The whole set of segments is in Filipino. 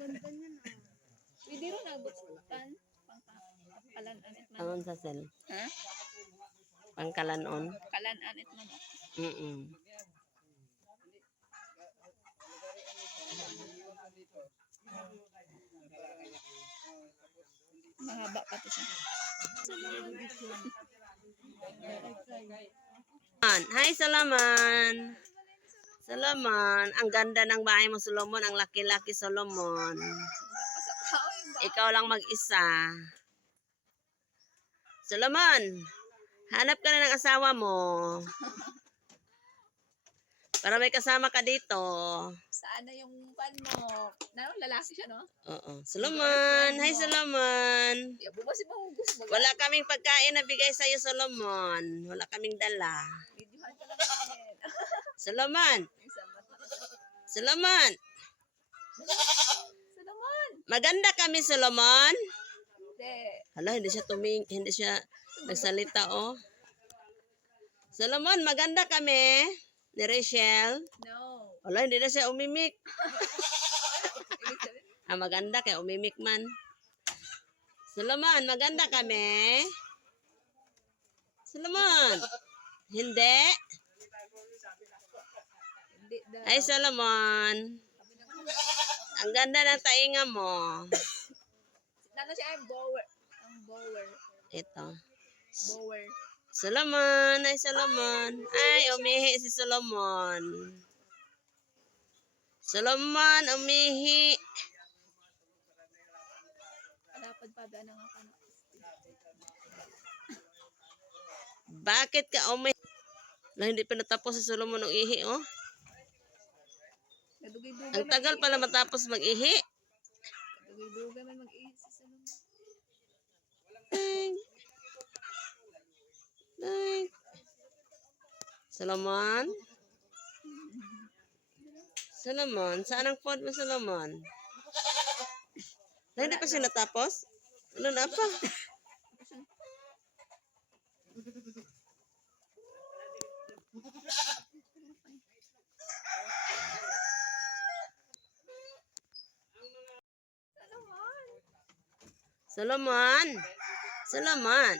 Ganda niyan ah. Pwede rin nagustuhan. Pangkalan-anit man. Angon sa sel? Ha? Pangkalanon? Kalan-anit man. Mahaba pa to siya. Hi, Solomon. Solomon, ang ganda ng bahay mo, Solomon. Ang laki-laki, Solomon. Ikaw lang mag-isa. Solomon, hanap ka na ng asawa mo. Para may kasama ka dito. Saan na yung pan mo? Lalaki siya, no? Oo. Solomon, hi Solomon. Bumasi mo gusto mo. Wala kaming pagkain na bigay sa'yo, Solomon. Wala kaming dala. Videohan ka lang namin. Solomon. Solomon. Solomon. Maganda kami, Solomon. Hindi. Hala, hindi siya nagsalita, oh. Solomon, maganda kami. Ni Rachel. No. Wala, hindi na siya umimik. Maganda kaya umimik man. Solomon, maganda kami. Solomon. Hindi. Hindi daw. Ay, Solomon. Ang ganda ng tainga mo. Nano siya ang bower. Ang bower. Ito. Bower. Solomon. Ay, Solomon. Ay, umihi si Solomon. Solomon, umihi. Dapat pa ba nang ako. Bakit ka umihi? Hindi pa natapos si Solomon ng ihi, oh. Ang tagal pala matapos mag-ihi. Dugay-dugay man mag-ihi si Solomon. Solomon? Solomon? Saan ang phone mo, Solomon? Hindi pa siya natapos? Ano na pa? Solomon? Solomon?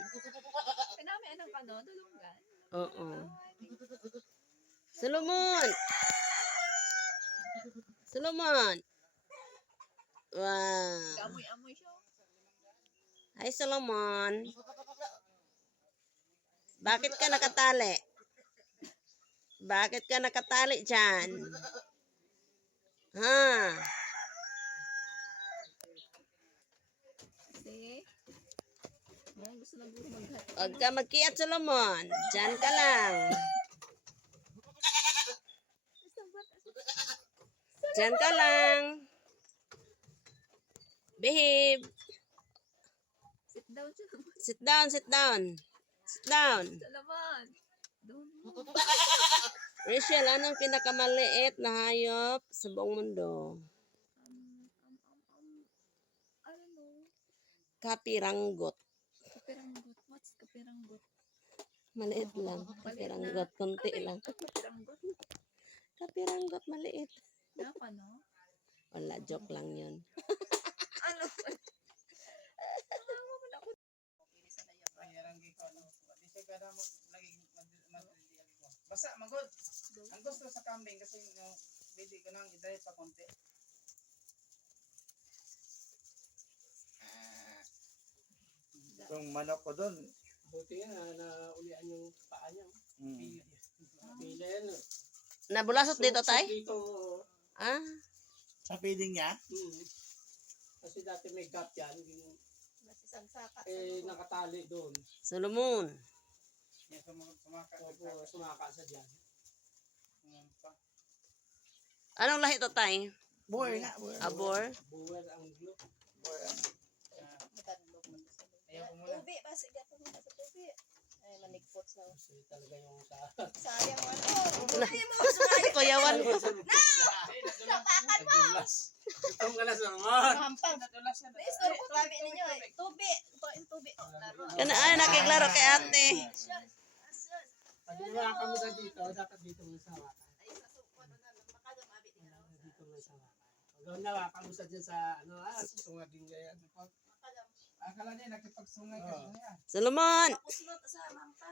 Kanami anong ano? Dulungan? Oo. Solomon! Solomon! Wow! Amoy-amoy siya. Hi, Solomon. Bakit ka nakatali? Bakit ka nakatali dyan? Ha? Kasi, gusto na guro maghati. Huwag ka magkiat, Solomon. Dyan ka lang. Dyan ka lang. Behave. Sit down siya. Sit down, sit down. Sit down. Solomon. Doon. Rachel, anong pinakamaliit na hayop sa buong mundo? I don't know. Kapiranggot. Kapiranggot. What's kapiranggot? Maliit lang. Kapiranggot. Kunti lang. Kapiranggot? Kapiranggot, maliit. Napa, no? Wala, joke lang yun. Ano ba? Basta magod. Ang gusto sa kambing kasi pwede ko nang i-drive pa konti. Yung manok ko doon. Buti nga na ulian yung paa niya. Pila yan. Nabulasot dito, tay? Dito. Ah? Sa feeding niya? Kasi dati may gap yan. Nasisagsaka. Nakatali doon. Solomon. Sumaka sa dyan. Anong lahi to, tay? Boy nga. Boy. Abor? Buwer ang glue. Ayaw ko muna. Tubi, basi gato mo sa tubi. Ay, manigpot sa. Kasi talaga yung sa... Sayang ano. Kuyawan. Nadulas. Itong galas naman. Hampang. Istor ko tabi ninyo eh. Tubi. Tubi. Kana ay nakiklaro kay ate. Pag lumakan mo sa dito, dapat dito mo sa wakan. Dito mo sa wakan. Gawin na makausad dyan sa ano, susungad din kaya. Akala niya nakipagsungay ka Oo. sa niya. Solomon!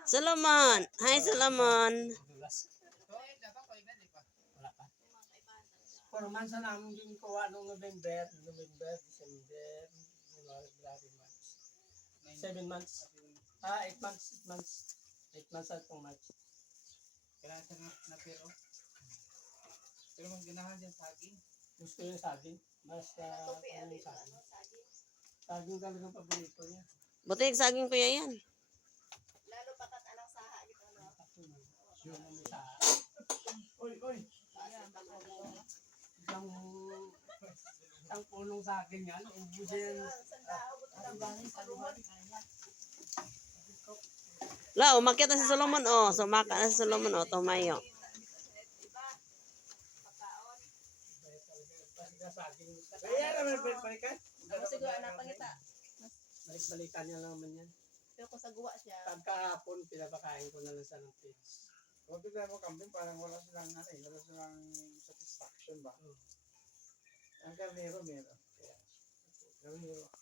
Solomon! Hi, Solomon! Dulas. So, dapat ko iba, di ba? Wala pa. 4 months na namin din kuha noong November, December, January, February, March. 7 months. 8 months, 8 months. 8 months at 2 months. Kailangan siya na pero. Pero mas ganahan dyan saging. Gusto yung saging. Mas ano yung saging. Saging talagang paborito niya. Buti yung saging kuya yan. Yung sa Oy, oy. isang pulong saging yan. Ubusin. La, umakyat na si Solomon, oh. Sumaka na si Solomon, oh. Tumayo. Saging. Kaya naman balik-balikan. Ako siguro anak pangita. Balik-balikan niya lang naman yan. Pero kung sa guwa siya, Pagkahapon, pinapakain ko na lang sa ng pigs. Huwag bigla mo kambing, parang wala silang wala silang satisfaction ba? Ang karnero meron. Kaya, karnero.